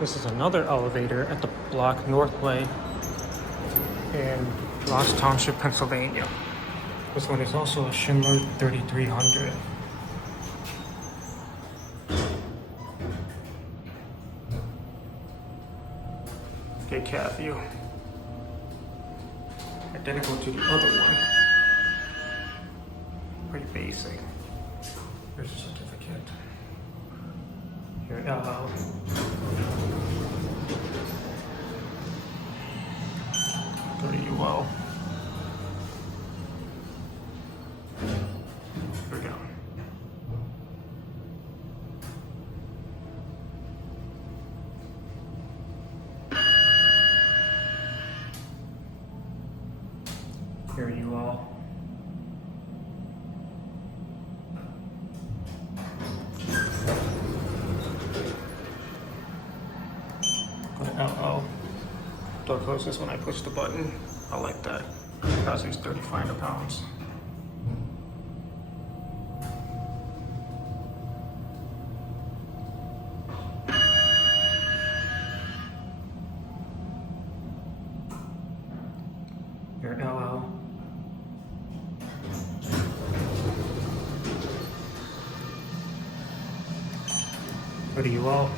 This is another elevator at the Block Northway in Ross Township, Pennsylvania. This one is also a Schindler 3300. Okay, cat view. Identical to the other one. Pretty basic. Here's the certificate. Here, LL. Go to UL. Here we go. Here you all. Go to LL. Door closes when I push the button. I like that. Capacity's 3,500 pounds. Your LL. What do you all?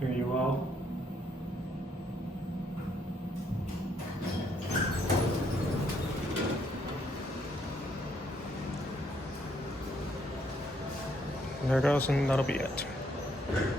Here you all. And there it goes, and that'll be it.